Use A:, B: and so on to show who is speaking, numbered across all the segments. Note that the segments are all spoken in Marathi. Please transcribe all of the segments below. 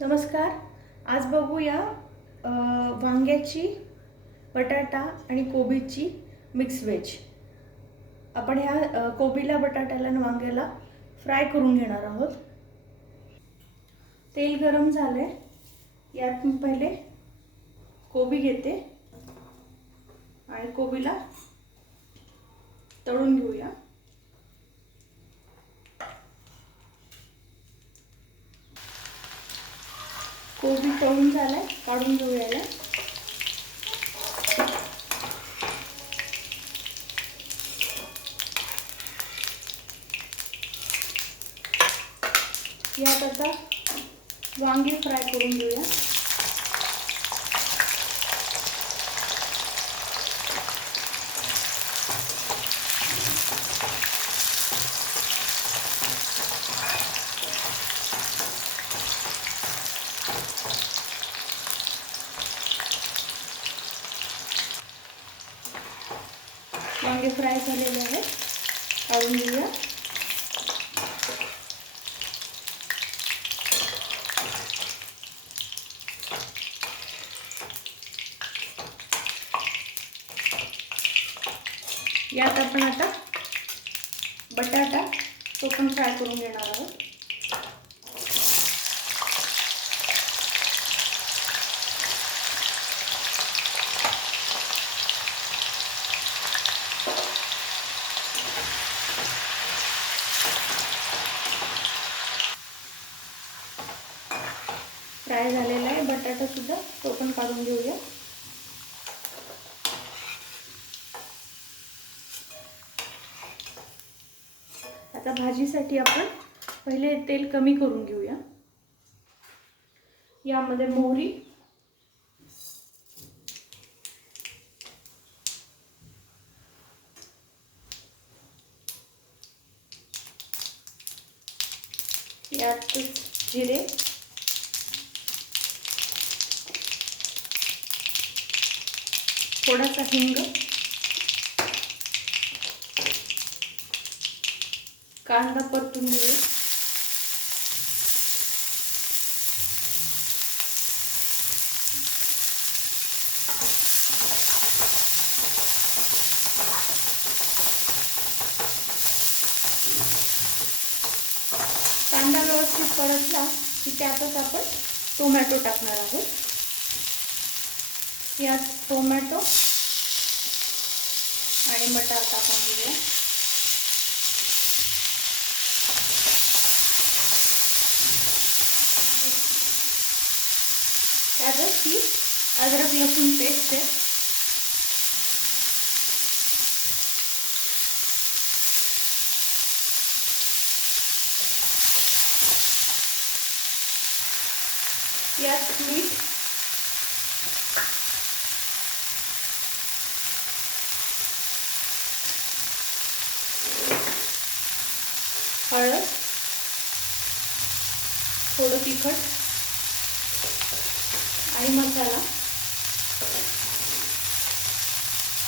A: नमस्कार. आज बघूया वांग्याची बटाटा आणि कोबीची मिक्स व्हेज आपण ह्या कोबीला बटाट्याला आणि वांग्याला फ्राय करून घेणार आहोत. तेल गरम झालंय. यात मी पहिले कोबी घेते आणि कोबीला तळून घेऊया कोबी तळून झालाय काढून घेऊया याला यात आता वांगी फ्राय करून घेऊया. वांगे फ्राय झालेले आहेत. काढून घेऊया. यात आपण आता बटाटा तो पण फ्राय करून घेणार आहोत. फ्राय झालेला आहे बटाटासुद्धा तो पण काढून घेऊया. आता भाजीसाठी आपण पहिले तेल कमी करून घेऊया. यामध्ये मोहरी यात जिरे थोडासा हिंग. कांदा परतून घेऊ कांदा व्यवस्थित परतला की त्यातच आपण टोमॅटो टाकणार आहोत. यात टोमॅटो आणि मटार टाकून घेऊया. त्यातच ही अद्रक लसूण पेस्ट आहे. यात मीठ थोडं तिखट आणि मसाला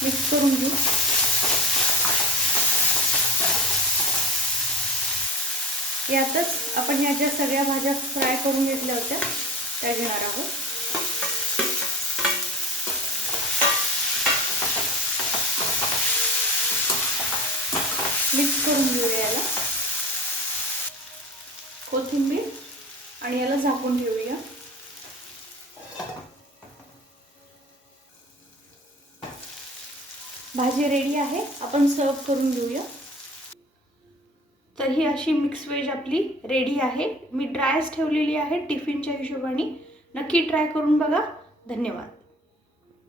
A: मिक्स करून घेऊ. यातच आपण ह्या ज्या सगळ्या भाज्या फ्राय करून घेतल्या होत्या त्या घेणार आहोत. मिक्स करून घेऊया याला. कोथिंबीर. आणि याला झाकून ठेवूया. भाजी रेडी आहे. आपण सर्व करून घेऊया. तर ही अशी मिक्स वेज आपली रेडी आहे. मी ड्रायच ठेवलेली आहे टिफिनच्या हिशोबाने. नक्की ट्राय करून बघा. धन्यवाद.